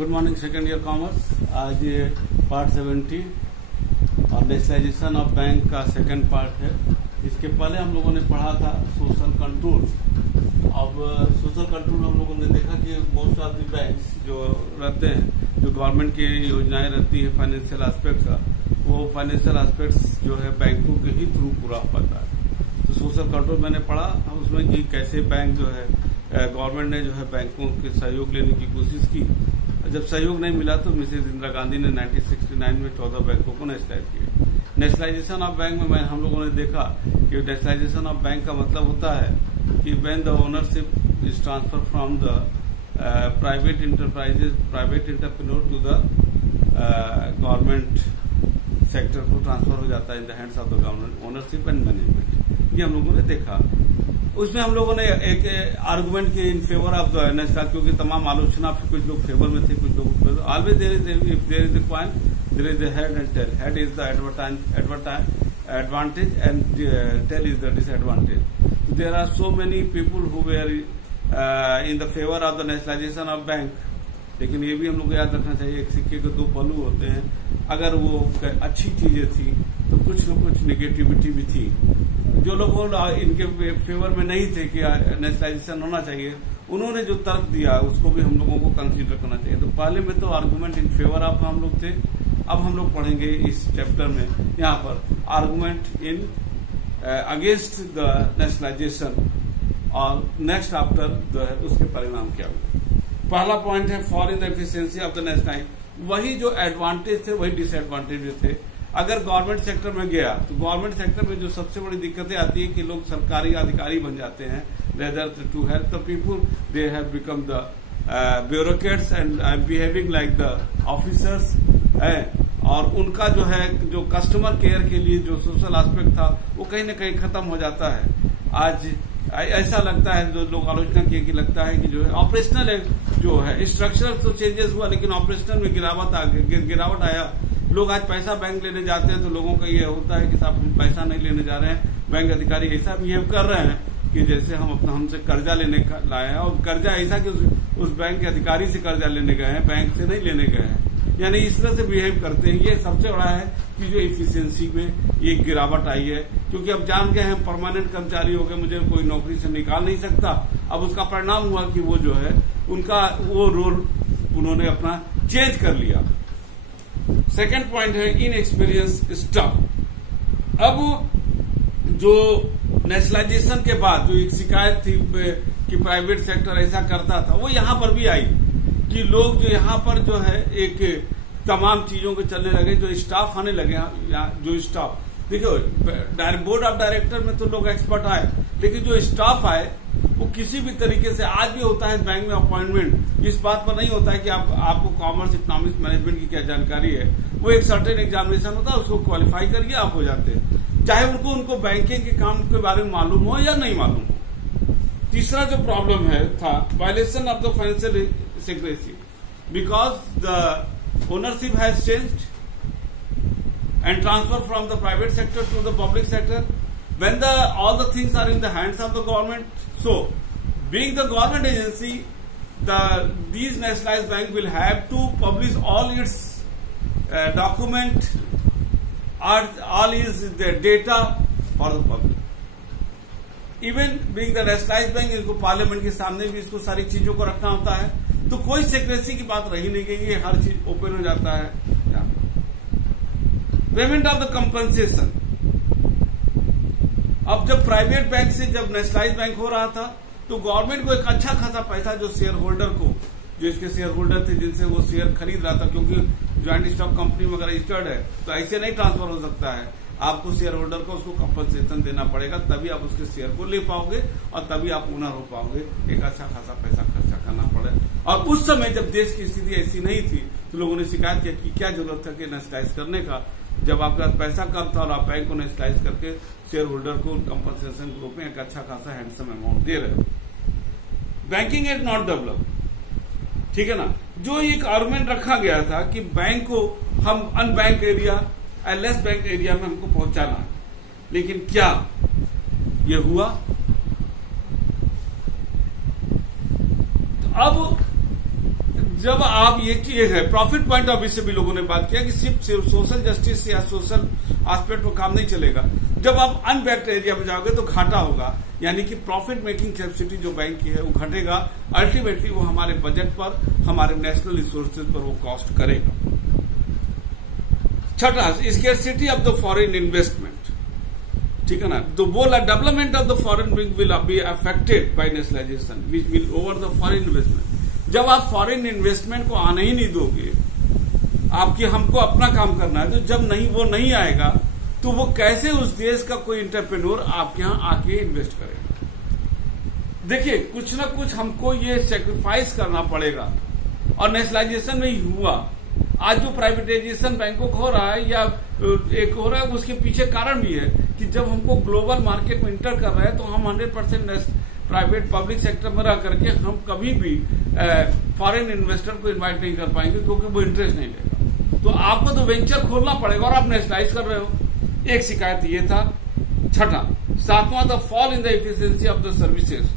Good morning second year commerce. आज ये part 70 और नेशनलाइजेशन ऑफ बैंक का सेकंड पार्ट है। इसके पहले हम लोगों ने पढ़ा था सोशल कंट्रोल। अब सोशल कंट्रोल में हम लोगों ने देखा कि मोस्ट ऑफ द बैंक्स जो रहते हैं, जो गवर्नमेंट की योजनाएं रहती है फाइनेंशियल एस्पेक्ट का, वो फाइनेंशियल एस्पेक्ट्स जो है बैंकों के ही थ्रू पूरा हो पाता है। तो सोशल कंट्रोल मैंने पढ़ा उसमें कि कैसे बैंक जो है गवर्नमेंट ने जो है बैंकों के सहयोग लेने की कोशिश की। जब सहयोग नहीं मिला तो मिसेज इंदिरा गांधी ने 1969 में 14 बैंकों को नेशनलाइज किया। नेशनलाइजेशन ऑफ बैंक में हम लोगों ने देखा कि नेशनलाइजेशन ऑफ बैंक का मतलब होता है कि when the ownership is transfer from the private enterprises, private entrepreneur to the government sector को ट्रांसफर हो जाता है in the hands of the government, ownership and management. ये हम लोगों ने देखा। उसमें हम लोगों ने एक आर्गुमेंट के in favour of the national, क्योंकि तमाम आलोचना कुछ लोग फेवर में थे, कुछ लोग always there is a coin there is a head and tail. Head is the advantage and tail is the disadvantage. There are so many people who were in the favour of the nationalisation of bank. लेकिन ये भी हम लोग को याद रखना चाहिए, एक सिक्के के दो पहलू होते हैं। अगर वो अच्छी चीजें थी तो कुछ न कुछ निगेटिविटी भी थी। जो लोग इनके फेवर में नहीं थे कि नेशनलाइजेशन होना चाहिए, उन्होंने जो तर्क दिया उसको भी हम लोगों को कंसीडर करना चाहिए। तो पहले में तो आर्गुमेंट इन फेवर ऑफ हम लोग थे। अब हम लोग पढ़ेंगे इस चैप्टर में यहाँ पर argument in against the nationalisation और नेक्स्ट आफ्टर उसके परिणाम क्या हुए। पहला पॉइंट है for in the efficiency of the nationalise. वही जो एडवांटेज थे वही डिसएडवांटेज थे। अगर गवर्नमेंट सेक्टर में गया तो गवर्नमेंट सेक्टर में जो सबसे बड़ी दिक्कतें आती है कि लोग सरकारी अधिकारी बन जाते हैं rather to help the people. They have become the bureaucrats and behaving like the officers. और उनका जो है जो कस्टमर केयर के लिए जो सोशल एस्पेक्ट था वो कहीं न कहीं खत्म हो जाता है। आज ऐसा लगता है, जो लोग आलोचना किए कि लगता है कि जो है ऑपरेशनल जो है स्ट्रक्चरल तो चेंजेस हुआ लेकिन ऑपरेशनल में गिरावट आया। लोग आज पैसा बैंक लेने जाते हैं तो लोगों का ये होता है कि साहब हम पैसा नहीं लेने जा रहे हैं, बैंक अधिकारी ऐसा बिहेव कर रहे हैं कि जैसे हम अपना हमसे कर्जा लेने लाए हैं, और कर्जा ऐसा कि उस बैंक के अधिकारी से कर्जा लेने गए हैं, बैंक से नहीं लेने गए हैं। यानी इस तरह से बिहेव करते हैं। ये सबसे बड़ा है कि जो इफिशियंसी में ये गिरावट आई है, क्योंकि अब जान गए हैं परमानेंट कर्मचारी हो गए, मुझे कोई नौकरी से निकाल नहीं सकता। अब उसका परिणाम हुआ कि वो जो है उनका वो रोल उन्होंने अपना चेंज कर लिया। सेकेंड पॉइंट है इन एक्सपीरियंस स्टाफ। अब जो नेशनलाइजेशन के बाद जो एक शिकायत थी कि प्राइवेट सेक्टर ऐसा करता था, वो यहां पर भी आई कि लोग जो यहाँ पर जो है एक तमाम चीजों के चलने लगे, जो स्टाफ आने लगे। जो स्टाफ देखो, बोर्ड ऑफ डायरेक्टर में तो लोग एक्सपर्ट आए, लेकिन जो स्टाफ आए वो किसी भी तरीके से आज भी होता है बैंक में अपॉइंटमेंट, इस बात पर नहीं होता है कि आपको कॉमर्स, इकोनॉमिक्स, मैनेजमेंट की क्या जानकारी है। वो एक सर्टेन एग्जामिनेशन होता है, उसको क्वालिफाई करिए आप हो जाते हैं, चाहे उनको बैंकिंग के काम के बारे में मालूम हो या नहीं मालूम हो। तीसरा जो प्रॉब्लम है था violation of the financial secrecy, because the ownership has changed and transferred from the private sector to the public sector when all the things are in the hands of the government. So being the government agency, these nationalized bank will have to publish all its document or all its data for the public. Even being the nationalized bank, इसको parliament के सामने भी इसको सारी चीजों को रखना होता है, तो कोई सिक्रेसी की बात रही नहीं गई, हर चीज ओपन हो जाता है। Payment of the compensation. अब जब प्राइवेट बैंक से जब नेशनलाइज बैंक हो रहा था तो गवर्नमेंट को एक अच्छा खासा पैसा जो शेयर होल्डर को, जो इसके शेयर होल्डर थे जिनसे वो शेयर खरीद रहा था, क्योंकि ज्वाइंट स्टॉक कंपनी में अगर रजिस्टर्ड है तो ऐसे नहीं ट्रांसफर हो सकता है। आपको शेयर होल्डर को उसको कंपनसेशन देना पड़ेगा, तभी आप उसके शेयर को ले पाओगे और तभी आप ओनर हो पाओगे। एक अच्छा खासा पैसा खर्चा करना पड़े। और उस समय जब देश की स्थिति ऐसी नहीं थी तो लोगों ने शिकायत किया कि क्या जरूरत था कि नेशनलाइज करने का, जब आपके पास पैसा कम था और आप बैंक को नेशनलाइज करके शेयर होल्डर को कंपनसेशन के रूप में एक अच्छा खासा हैंडसम अमाउंट दे रहे हो। बैंकिंग इज नॉट डेवलप, ठीक है ना। जो एक आर्गुमेंट रखा गया था कि बैंक को हम unbanked area, less bank area में हमको पहुंचाना है, लेकिन क्या ये हुआ? तो अब जब आप ये चीज है प्रॉफिट पॉइंट ऑफ व्यू से भी लोगों ने बात किया कि सिर्फ सोशल जस्टिस या सोशल एस्पेक्ट पर काम नहीं चलेगा। जब आप अनबैक्ड एरिया में जाओगे तो घाटा होगा, यानी कि प्रॉफिट मेकिंग कैपेसिटी जो बैंक की है वो घटेगा। अल्टीमेटली वो हमारे बजट पर, हमारे नेशनल रिसोर्सेज पर वो कॉस्ट करेगा। छठा, scarcity of the foreign investment, ठीक है ना। तो बोला development of the foreign will be affected by nationalisation which will over the foreign investment. जब आप फॉरेन इन्वेस्टमेंट को आने ही नहीं दोगे, आपकी हमको अपना काम करना है, तो जब वो नहीं आएगा तो वो कैसे उस देश का कोई एंटरप्रेन्योर आपके यहां आके इन्वेस्ट करेगा। देखिए, कुछ ना कुछ हमको ये सेक्रीफाइस करना पड़ेगा, और नेशनलाइजेशन में ही हुआ। आज जो प्राइवेटाइजेशन बैंकों को हो रहा है या एक हो रहा है, उसके पीछे कारण भी है कि जब हमको ग्लोबल मार्केट में इंटर कर रहे हैं तो हम 100% प्राइवेट पब्लिक सेक्टर में रह करके हम कभी भी फॉरेन इन्वेस्टर को इनवाइट नहीं कर पाएंगे, क्योंकि वो इंटरेस्ट नहीं लेगा। तो आपको तो वेंचर खोलना पड़ेगा, और आप नेशनलाइज कर रहे हो। एक शिकायत ये था। छठा, सातवां, the fall in the efficiency of the services.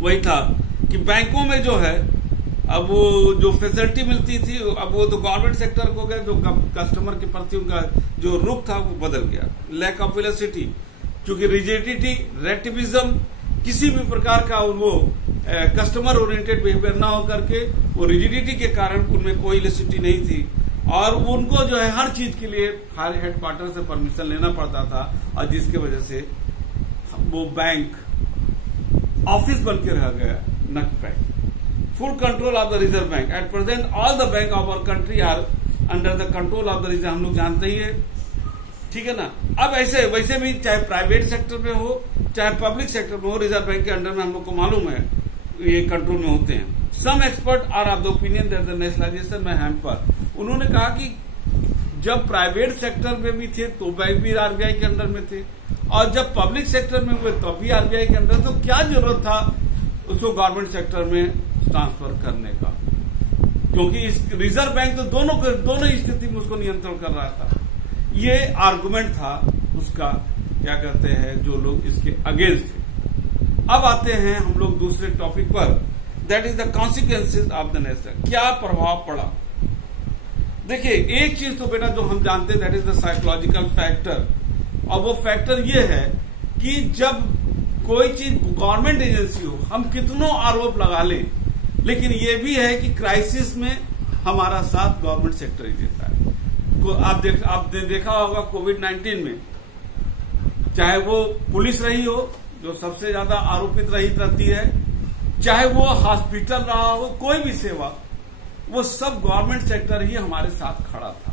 वही था कि बैंकों में जो है अब वो जो फैसिलिटी मिलती थी, अब वो तो गवर्नमेंट सेक्टर को गए, तो कस्टमर के प्रति उनका जो रुख था वो बदल गया। लैक ऑफ वेलोसिटी, क्योंकि रिजिडिटी, रेटिविज्म, किसी भी प्रकार का वो कस्टमर ओरिएंटेड बिहेवियर ना होकर के, वो रिजिडिटी के कारण उनमें कोई इलेक्ट्रिसिटी नहीं थी, और उनको जो है हर चीज के लिए हर हेडक्वार्टर से परमिशन लेना पड़ता था, और जिसके वजह से वो बैंक ऑफिस बन के रह गया, न bank. Full control of the reserve bank. At present all the bank of our country are under the control of the reserve, हम लोग जानते ही है, ठीक है ना। अब ऐसे वैसे भी चाहे प्राइवेट सेक्टर में हो चाहे पब्लिक सेक्टर में हो, रिजर्व बैंक के अंडर में हम लोग को मालूम है ये कंट्रोल में होते हैं। Some expert are of the opinion that the nationalisation में हैम्पर। उन्होंने कहा कि जब प्राइवेट सेक्टर में भी थे तो बैंक भी आरबीआई के अंडर में थे, और जब पब्लिक सेक्टर में हुए तो भी आरबीआई के अंडर, तो क्या जरूरत था उसको गवर्नमेंट सेक्टर में ट्रांसफर करने का, क्योंकि इस रिजर्व बैंक तो दोनों स्थिति में उसको नियंत्रण कर रहा था। ये आर्गुमेंट था उसका, क्या कहते हैं, जो लोग इसके अगेंस्ट थे। अब आते हैं हम लोग दूसरे टॉपिक पर, that is the consequences of the national. क्या प्रभाव पड़ा। देखिए, एक चीज तो बेटा जो हम जानते हैं, that is the psychological factor, और वो फैक्टर ये है कि जब कोई चीज गवर्नमेंट एजेंसी हो, हम कितनों आरोप लगा लें, लेकिन ये भी है कि क्राइसिस में हमारा साथ गवर्नमेंट सेक्टर ही देता है। आपने देखा होगा कोविड-19 में, चाहे वो पुलिस रही हो जो सबसे ज्यादा आरोपित रहती है, चाहे वो हॉस्पिटल रहा हो, कोई भी सेवा, वो सब गवर्नमेंट सेक्टर ही हमारे साथ खड़ा था।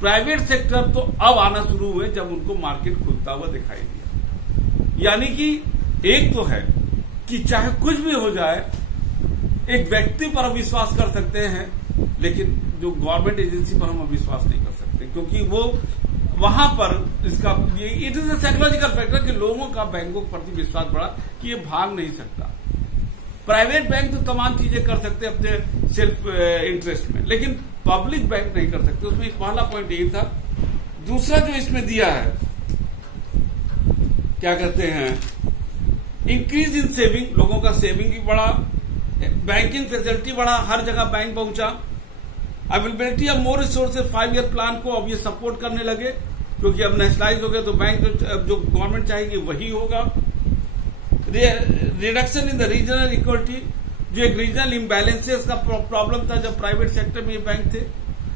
प्राइवेट सेक्टर तो अब आना शुरू हुए जब उनको मार्केट खुलता हुआ दिखाई दिया। यानी कि एक तो है कि चाहे कुछ भी हो जाए, एक व्यक्ति पर विश्वास कर सकते हैं, लेकिन जो गवर्नमेंट एजेंसी पर हम विश्वास नहीं कर सकते, क्योंकि वो वहां पर इसका it is a psychological factor कि लोगों का बैंकों के प्रति विश्वास बढ़ा कि ये भाग नहीं सकता। प्राइवेट बैंक तो तमाम चीजें कर सकते अपने सेल्फ इंटरेस्ट में, लेकिन पब्लिक बैंक नहीं कर सकते। उसमें एक पहला पॉइंट यही था। दूसरा जो इसमें दिया है, क्या कहते हैं, इंक्रीज इन सेविंग, लोगों का सेविंग भी बढ़ा, बैंकिंग फैसिलिटी बढ़ा, हर जगह बैंक पहुंचा। Availability of more resources, 5 year plan को अब ये सपोर्ट करने लगे, क्योंकि अब नेशनलाइज हो गए तो बैंक जो गवर्नमेंट चाहेगी वही होगा। Reduction in the regional equality, जो एक रीजनल इम्बैलेंसेस का प्रॉब्लम था जब प्राइवेट सेक्टर में ये बैंक थे।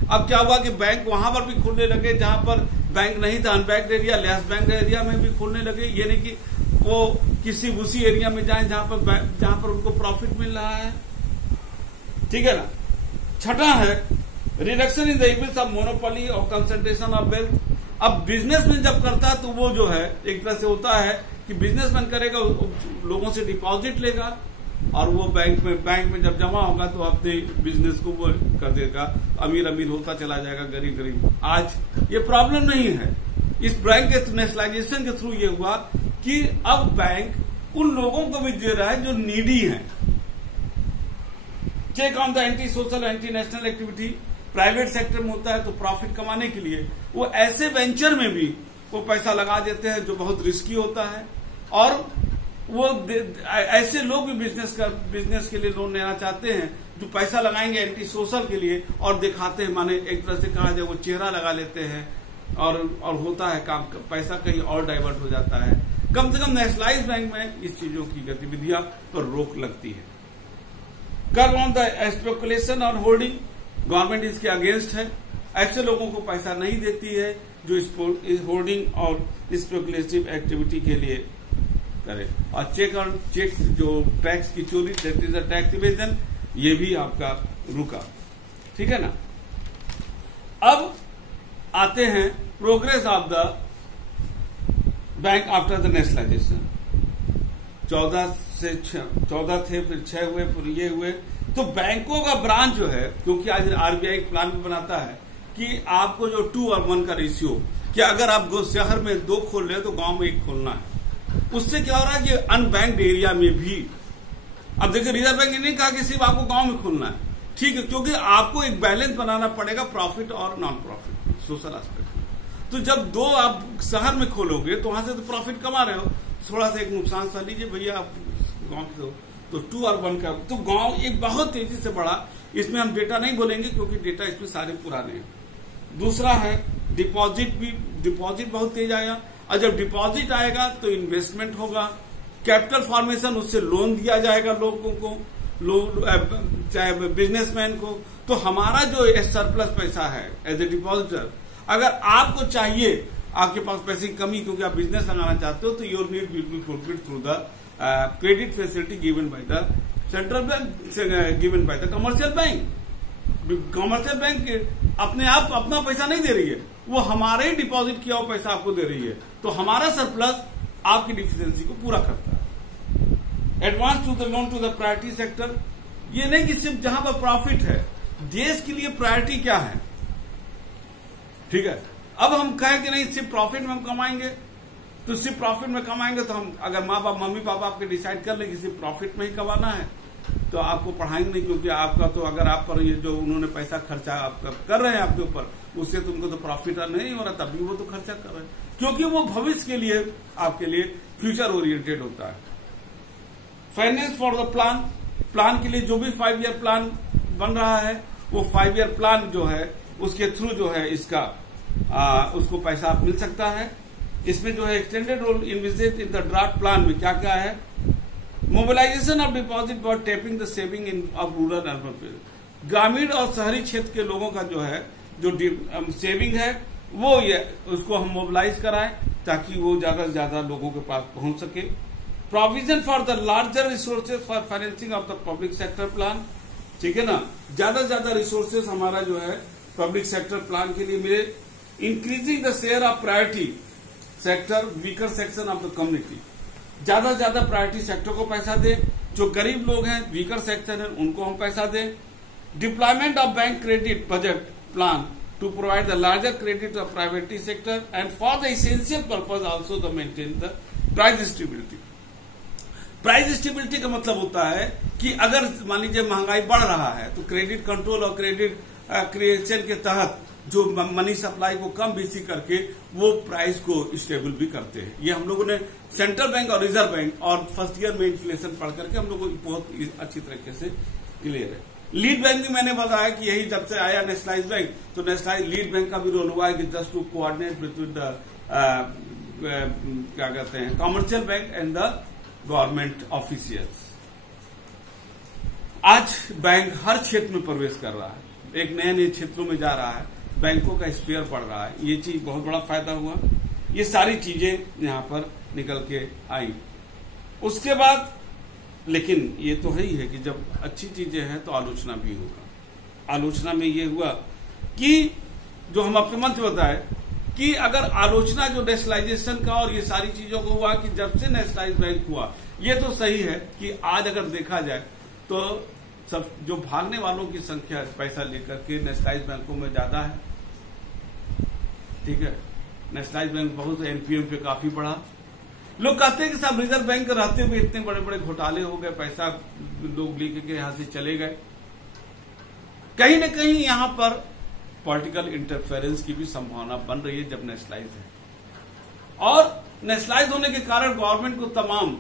अब क्या हुआ कि बैंक वहां पर भी खुलने लगे जहां पर बैंक नहीं था, unbanked area, less bank area में भी खुलने लगे। ये नहीं कि वो किसी उसी एरिया में जाए जहां पर उनको प्रॉफिट मिल रहा है, ठीक है ना। छठा है reduction in the evils of monopoly और कंसंट्रेशन ऑफ वेल्थ। अब बिजनेसमैन जब करता है तो वो जो है एक तरह से होता है कि बिजनेसमैन करेगा, लोगों से डिपॉजिट लेगा, और वो बैंक में जब जमा होगा तो अपने बिजनेस को वो कर देगा, अमीर अमीर होता चला जाएगा, गरीब गरीब। आज ये प्रॉब्लम नहीं है। इस बैंक के नेशनलाइजेशन के थ्रू ये हुआ कि अब बैंक उन लोगों को भी दे रहा है जो नीडी हैं। Check on the anti social anti national activity, private sector में होता है तो प्रॉफिट कमाने के लिए वो ऐसे वेंचर में भी वो पैसा लगा देते हैं जो बहुत रिस्की होता है, और वो ऐसे लोग भी बिजनेस के लिए लोन लेना चाहते हैं जो पैसा लगाएंगे एंटी सोशल के लिए और दिखाते हैं, माने एक तरह से कहा जाए वो चेहरा लगा लेते हैं और होता है काम, पैसा कहीं और डाइवर्ट हो जाता है। कम से कम नेशनलाइज बैंक में इस चीजों की गतिविधियां पर रोक लगती है। कर्व ऑन द स्पेकुलेशन और होल्डिंग, गवर्नमेंट इसके अगेंस्ट है। ऐसे लोगों को पैसा नहीं देती है जो इस होल्डिंग और स्पेकुलेटिव एक्टिविटी के लिए करे। और चेक जो टैक्स की चोरी, that is the tax evasion, ये भी आपका रुका। ठीक है ना। अब आते हैं progress of the bank after the nationalisation. 14 थे, फिर 6 हुए, फिर ये हुए। तो बैंकों का ब्रांच जो है, क्योंकि आज आरबीआई प्लान भी बनाता है कि आपको जो 2 और 1 का रेशियो, कि अगर आप शहर में 2 खोल रहे हैं तो गांव में 1 खोलना है। उससे क्या हो रहा है कि अनबैंक्ड एरिया में भी, अब देखिए रिजर्व बैंक ने नहीं कहा कि सिर्फ आपको गांव में खोलना है, ठीक है, क्योंकि आपको एक बैलेंस बनाना पड़ेगा प्रॉफिट और नॉन प्रॉफिट सोशल एस्पेक्ट में। तो जब 2 आप शहर में खोलोगे तो वहां से तो प्रॉफिट कमा रहे हो, थोड़ा सा एक नुकसान सह लीजिए भैया आप गांव के, तो 2 और 1 का, तो गांव एक बहुत तेजी से बढ़ा। इसमें हम डेटा नहीं बोलेंगे क्योंकि डेटा इसमें सारे पुराने हैं। दूसरा है डिपॉजिट बहुत तेज आया, और जब डिपॉजिट आएगा तो इन्वेस्टमेंट होगा, कैपिटल फॉर्मेशन, उससे लोन दिया जाएगा लोगों को, चाहे बिजनेसमैन को। तो हमारा जो सरप्लस पैसा है एज ए डिपॉजिटर, अगर आपको चाहिए, आपके पास पैसे की कमी क्योंकि आप बिजनेस लगाना चाहते हो, तो your need will be fulfilled through the credit facility given by the central bank, given by the commercial bank. Commercial bank अपने आप अपना पैसा नहीं दे रही है, वो हमारे ही डिपॉजिट किया हुआ पैसा आपको दे रही है। तो हमारा सरप्लस आपकी डिफिशियंसी को पूरा करता है। Advance to the loan to the priority sector, ये नहीं कि सिर्फ जहां पर प्रॉफिट है, देश के लिए प्रायोरिटी क्या है, ठीक है। अब हम कहें कि नहीं सिर्फ प्रॉफिट में हम कमाएंगे, तो सिर्फ प्रॉफिट में कमाएंगे तो हम, अगर मम्मी पापा आपके डिसाइड कर ले कि सिर्फ प्रॉफिट में ही कमाना है, तो आपको पढ़ाएंगे नहीं, क्योंकि आपका तो, अगर आप पर ये जो उन्होंने पैसा खर्चा आपका कर रहे हैं आपके ऊपर, उससे तुमको तो प्रॉफिट नहीं हो रहा, तब भी वो तो खर्चा कर रहे हैं, क्योंकि वो भविष्य के लिए आपके लिए फ्यूचर ओरिएंटेड होता है। फाइनेंस फॉर द प्लान के लिए जो भी 5 ईयर प्लान बन रहा है, वो 5 ईयर प्लान जो है उसके थ्रू जो है इसका उसको पैसा आप मिल सकता है। इसमें जो है extended role envisaged in the draft plan में क्या क्या है, mobilisation of deposit for tapping the saving in of rural urban, ग्रामीण और शहरी क्षेत्र के लोगों का जो है जो सेविंग है वो ये उसको हम मोबिलाइज कराएं ताकि वो ज्यादा से ज्यादा लोगों के पास पहुंच सके। Provision for the larger resources for financing of the public sector plan, ठीक है ना, ज्यादा से ज्यादा रिसोर्सेज हमारा जो है पब्लिक सेक्टर प्लान के लिए मिले। Increasing the share of priority sector weaker section of the community, ज्यादा से ज्यादा प्रायोरिटी सेक्टर को पैसा दें, जो गरीब लोग हैं वीकर सेक्शन है उनको हम पैसा दें। Deployment of bank credit budget plan to provide the larger credit to the private sector and for the essential purpose also to maintain the price stability. Price stability का मतलब होता है कि अगर मान लीजिए महंगाई बढ़ रहा है तो क्रेडिट कंट्रोल और क्रेडिट क्रिएशन के तहत जो मनी सप्लाई को कम बेसी करके वो प्राइस को स्टेबल भी करते हैं। ये हम लोगों ने सेंट्रल बैंक और रिजर्व बैंक और फर्स्ट ईयर में इन्फ्लेशन पढ़ करके हम लोग को बहुत अच्छी तरीके से क्लियर है। लीड बैंक भी मैंने बताया कि यही जब से आया नेशनलाइज बैंक, तो नेशनलाइज लीड बैंक का भी रोल हुआ है कि just to coordinate between the क्या कहते हैं commercial bank and the government officials. आज बैंक हर क्षेत्र में प्रवेश कर रहा है, एक नए नए क्षेत्रों में जा रहा है, बैंकों का स्फीयर बढ़ रहा है, ये चीज बहुत बड़ा फायदा हुआ। ये सारी चीजें यहां पर निकल के आई। उसके बाद लेकिन ये तो है ही है कि जब अच्छी चीजें हैं तो आलोचना भी होगा। आलोचना में ये हुआ कि जो हम अपने मंच बताए कि अगर आलोचना जो नेशनलाइजेशन का और ये सारी चीजों को हुआ कि जब से नेशनलाइज बैंक हुआ, ये तो सही है कि आज अगर देखा जाए तो सब जो भागने वालों की संख्या पैसा लेकर के नेशनलाइज बैंकों में ज्यादा है, ठीक है। नेशनलाइज बैंक बहुत एनपीएम पे काफी बढ़ा। लोग कहते हैं कि साहब रिजर्व बैंक रहते हुए इतने बड़े बड़े घोटाले हो गए, पैसा लोग लेके यहां से चले गए। कहीं न कहीं यहां पर पॉलिटिकल इंटरफेरेंस की भी संभावना बन रही है जब नेशनलाइज है, और नेशनलाइज होने के कारण गवर्नमेंट को तमाम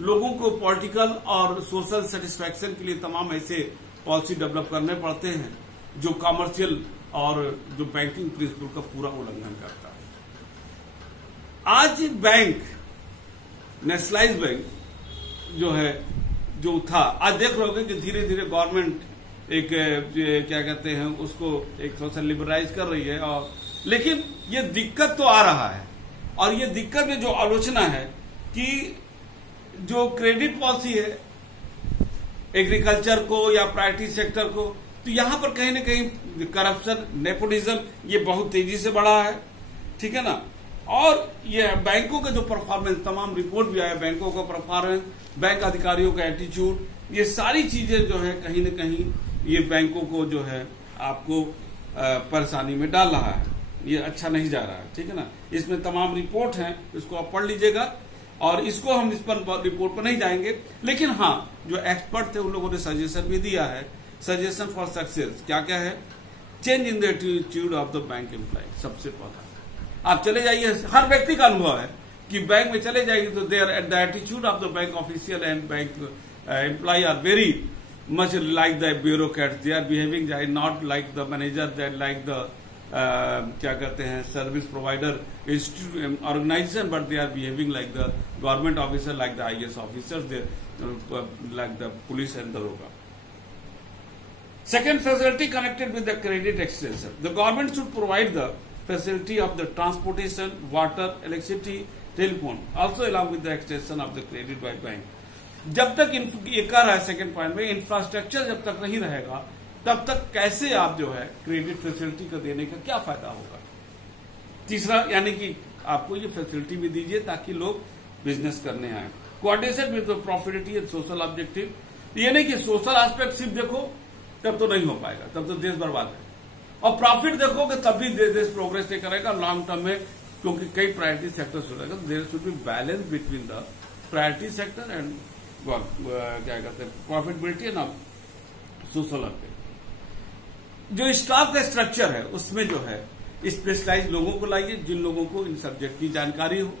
लोगों को पॉलिटिकल और सोशल सेटिस्फैक्शन के लिए तमाम ऐसे पॉलिसी डेवलप करने पड़ते हैं जो कमर्शियल और जो बैंकिंग प्रिंसिपल का पूरा उल्लंघन करता है। आज बैंक, नेशनलाइज बैंक जो है, जो था, आज देख रहे होगे कि धीरे धीरे गवर्नमेंट एक क्या कहते हैं उसको एक थोड़ा सा लिबरलाइज कर रही है, और लेकिन ये दिक्कत तो आ रहा है। और ये दिक्कत में जो आलोचना है कि जो क्रेडिट पॉलिसी है एग्रीकल्चर को या प्राइवेट सेक्टर को, तो यहां पर कहीं ना कहीं करप्शन, नेपोटिज्म ये बहुत तेजी से बढ़ा है, ठीक है ना। और ये बैंकों का जो परफॉर्मेंस, तमाम रिपोर्ट भी आया, बैंकों का परफॉर्मेंस, बैंक अधिकारियों का एटीट्यूड, ये सारी चीजें जो है कहीं न कहीं ये बैंकों को जो है आपको परेशानी में डाल रहा है, ये अच्छा नहीं जा रहा है, ठीक है ना। इसमें तमाम रिपोर्ट हैं, इसको आप पढ़ लीजिएगा, और इसको हम इस पर रिपोर्ट पर नहीं जाएंगे। लेकिन हाँ, जो एक्सपर्ट थे उन लोगों ने सजेशन भी दिया है, सजेशन फॉर सक्सेस क्या क्या है, change in the attitude of the bank employ. सबसे पहला आप चले जाइए, हर व्यक्ति का अनुभव है कि बैंक में चले जाइए तो there at the attitude of the bank official and bank employ are very much like the bureaucrat, they are behaving not like the manager, that like the क्या कहते हैं service provider organisation, but they are behaving like the government officer, like the IAS officers, they like the police and दरोगा। Second facility connected with the credit extension. The government should provide the facility of the transportation, water, electricity, telephone, also along with the extension of the credit by bank. जब तक ये कर रहा है second point में, infrastructure जब तक नहीं रहेगा तब तक कैसे आप जो है क्रेडिट फैसिलिटी को देने का क्या फायदा होगा। तीसरा, यानी कि आपको ये फैसिलिटी भी दीजिए ताकि लोग बिजनेस करने आए। Coordination with profitability and social objective, ये नहीं कि सोशल एस्पेक्ट सिर्फ देखो तब तो नहीं हो पाएगा, तब तो देश बर्बाद है, और प्रॉफिट देखोगे तब भी देश प्रोग्रेस नहीं करेगा लॉन्ग टर्म में, क्योंकि कई प्रायोरिटी सेक्टर्स हो जाएगा। There should be balance between the priority sector and क्या कहते हैं प्रॉफिटेबिलिटी एंड सोशल ऑब्जेक्टिव। जो स्टाफ का स्ट्रक्चर है उसमें जो है स्पेशलाइज लोगों को लाइए जिन लोगों को इन सब्जेक्ट की जानकारी हो।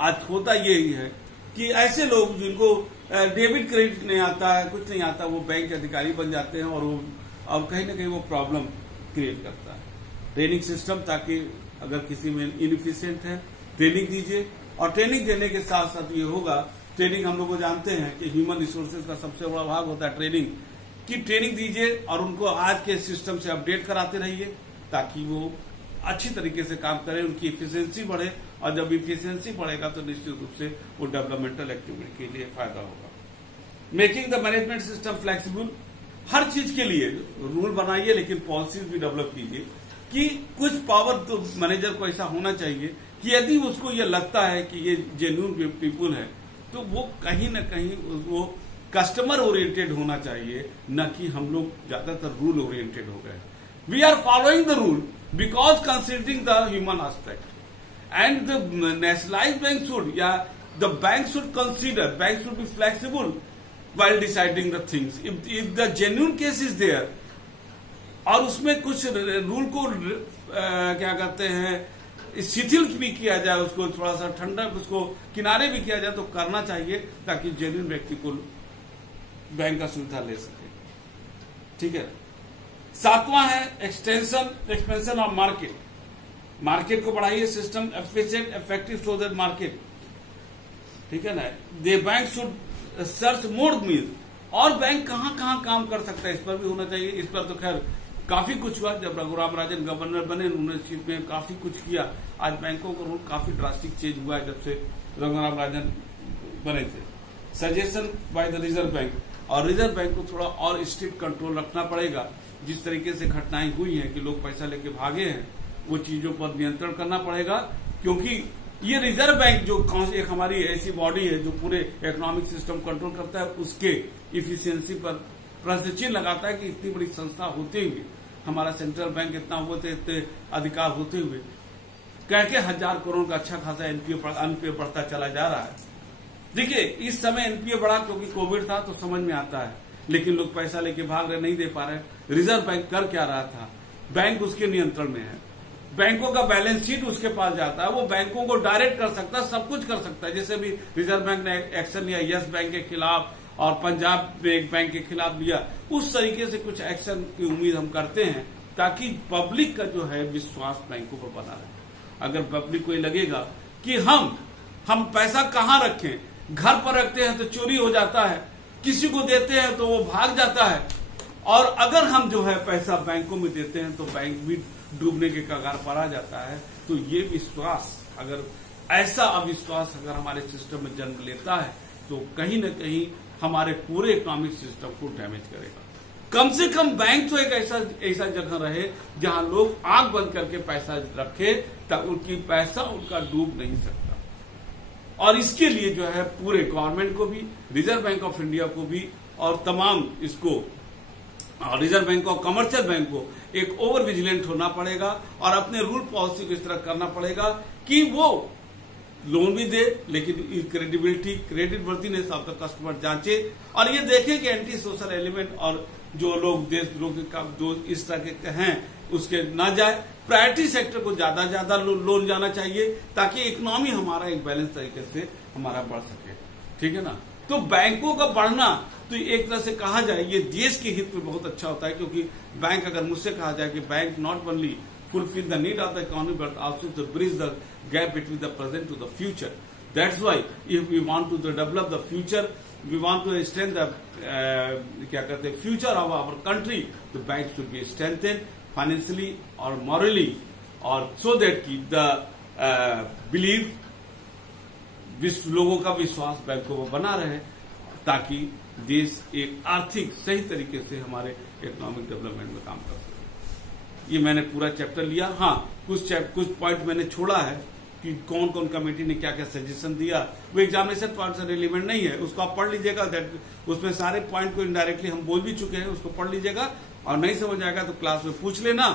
आज होता यही है कि ऐसे लोग जिनको डेबिट क्रेडिट नहीं आता है, कुछ नहीं आता, वो बैंक के अधिकारी बन जाते हैं, और वो अब कहीं ना कहीं वो प्रॉब्लम क्रिएट करता है। ट्रेनिंग सिस्टम, ताकि अगर किसी में इनएफिशिएंट है ट्रेनिंग दीजिए, और ट्रेनिंग देने के साथ साथ ये होगा, ट्रेनिंग हम लोग जानते हैं कि ह्यूमन रिसोर्सेज का सबसे बड़ा भाग होता है ट्रेनिंग, की ट्रेनिंग दीजिए और उनको आज के सिस्टम से अपडेट कराते रहिए ताकि वो अच्छी तरीके से काम करें, उनकी इफिशियंसी बढ़े, और जब इफिशियंसी बढ़ेगा तो निश्चित रूप से वो डेवलपमेंटल एक्टिविटी के लिए फायदा होगा। Making the management system flexible, हर चीज के लिए रूल बनाइए, लेकिन पॉलिसीज भी डेवलप कीजिए कि कुछ पावर तो मैनेजर को ऐसा होना चाहिए कि यदि उसको ये लगता है कि ये जेन्युइन पीपुल है तो वो कहीं ना कहीं वो कस्टमर ओरिएंटेड होना चाहिए, न कि हम लोग ज्यादातर रूल ओरिएंटेड हो गए। We are following the rule because considering the human aspect, and the nationalized bank should, the bank should consider, bank should be flexible while deciding the things. If the genuine case is there, और उसमें कुछ rule को क्या कहते हैं शिथिल भी किया जाए, उसको थोड़ा सा ठंडा, उसको किनारे भी किया जाए, तो करना चाहिए ताकि जेन्युइन व्यक्ति को बैंक का सुविधा ले सके, ठीक है। सातवां है एक्सपेंशन ऑफ मार्केट, मार्केट को बढ़ाइए, system efficient effective so that market, ठीक है ना। They bank should search more means, और बैंक कहां कहां काम कर सकता है इस पर भी होना चाहिए। इस पर तो खैर काफी कुछ हुआ, जब रघुराम राजन गवर्नर बने उन्होंने इस चीज में काफी कुछ किया। आज बैंकों का रूल काफी ड्रास्टिक चेंज हुआ है जब से रघुराम राजन बने थे। Suggestion by the reserve bank, और रिजर्व बैंक को थोड़ा और स्ट्रिक्ट कंट्रोल रखना पड़ेगा। जिस तरीके से घटनाएं हुई हैं कि लोग पैसा लेके भागे हैं, वो चीजों पर नियंत्रण करना पड़ेगा, क्योंकि ये रिजर्व बैंक जो एक हमारी ऐसी बॉडी है जो पूरे इकोनॉमिक सिस्टम कंट्रोल करता है, उसके इफिशियंसी पर प्रश्न चिन्ह लगाता है कि इतनी बड़ी संस्था होते हुए, हमारा सेंट्रल बैंक इतना होते, इतने अधिकार होते हुए, कह के 1000 करोड़ का अच्छा खासा एनपीए बढ़ता चला जा रहा है। देखिए इस समय एनपीए बढ़ा क्योंकि कोविड था, तो समझ में आता है, लेकिन लोग पैसा लेके भाग रहे, नहीं दे पा रहे। रिजर्व बैंक कर क्या रहा था, बैंक उसके नियंत्रण में है, बैंकों का बैलेंस शीट उसके पास जाता है, वो बैंकों को डायरेक्ट कर सकता है, सब कुछ कर सकता है। जैसे भी रिजर्व बैंक ने एक्शन लिया यस बैंक के खिलाफ और पंजाब बैंक के खिलाफ लिया, उस तरीके से कुछ एक्शन की उम्मीद हम करते हैं ताकि पब्लिक का जो है विश्वास बैंकों पर बना रहे। अगर पब्लिक को ये लगेगा कि हम पैसा कहाँ रखें, घर पर रखते हैं तो चोरी हो जाता है, किसी को देते हैं तो वो भाग जाता है, और अगर हम जो है पैसा बैंकों में देते हैं तो बैंक भी डूबने के कगार पर आ जाता है। तो ये विश्वास, अगर ऐसा अविश्वास अगर हमारे सिस्टम में जन्म लेता है तो कहीं न कहीं हमारे पूरे इकोनॉमिक सिस्टम को डैमेज करेगा। कम से कम बैंक तो एक ऐसा जगह रहे जहां लोग आंख बंद करके पैसा रखे ताकि उनकी पैसा उनका डूब नहीं सकता। और इसके लिए जो है पूरे गवर्नमेंट को भी, रिजर्व बैंक ऑफ इंडिया को भी और तमाम इसको रिजर्व बैंक और कमर्शियल बैंक को एक ओवर विजिलेंट होना पड़ेगा और अपने रूल पॉलिसी को इस तरह करना पड़ेगा कि वो लोन भी दे लेकिन credibility, credit worthiness of the customer जांचे और ये देखे कि एंटी सोशल एलिमेंट और जो लोग देशद्रोह का जो इस तरह के हैं उसके ना जाए। प्रायोरिटी सेक्टर को ज्यादा लोन जाना चाहिए ताकि इकोनॉमी हमारा एक बैलेंस तरीके से हमारा बढ़ सके, ठीक है ना। तो बैंकों का बढ़ना तो एक तरह से कहा जाए ये देश के हित में बहुत अच्छा होता है, क्योंकि बैंक, अगर मुझसे कहा जाए कि bank not only fulfill the need of the economy but also to bridge the gap between the present to the future. That's why if we want to develop the future, we want to extend the future of our country, the banks should be strengthened financially or morally, or so that the belief लोगों का विश्वास बैंकों में बना रहे ताकि देश एक आर्थिक सही तरीके से हमारे इकोनॉमिक डेवलपमेंट में काम कर सके। ये मैंने पूरा चैप्टर लिया। हाँ, कुछ पॉइंट मैंने छोड़ा है कि कौन कौन कमेटी ने क्या क्या सजेशन दिया, वो एग्जामिनेशन पॉइंट से रिलेवेंट नहीं है, उसको आप पढ़ लीजिएगा। उसमें सारे पॉइंट को इनडायरेक्टली हम बोल भी चुके हैं, उसको पढ़ लीजिएगा और नहीं समझ आएगा तो क्लास में पूछ लेना।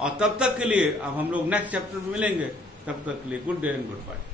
और तब तक के लिए अब हम लोग नेक्स्ट चैप्टर में मिलेंगे, तब तक के लिए good day and good bye.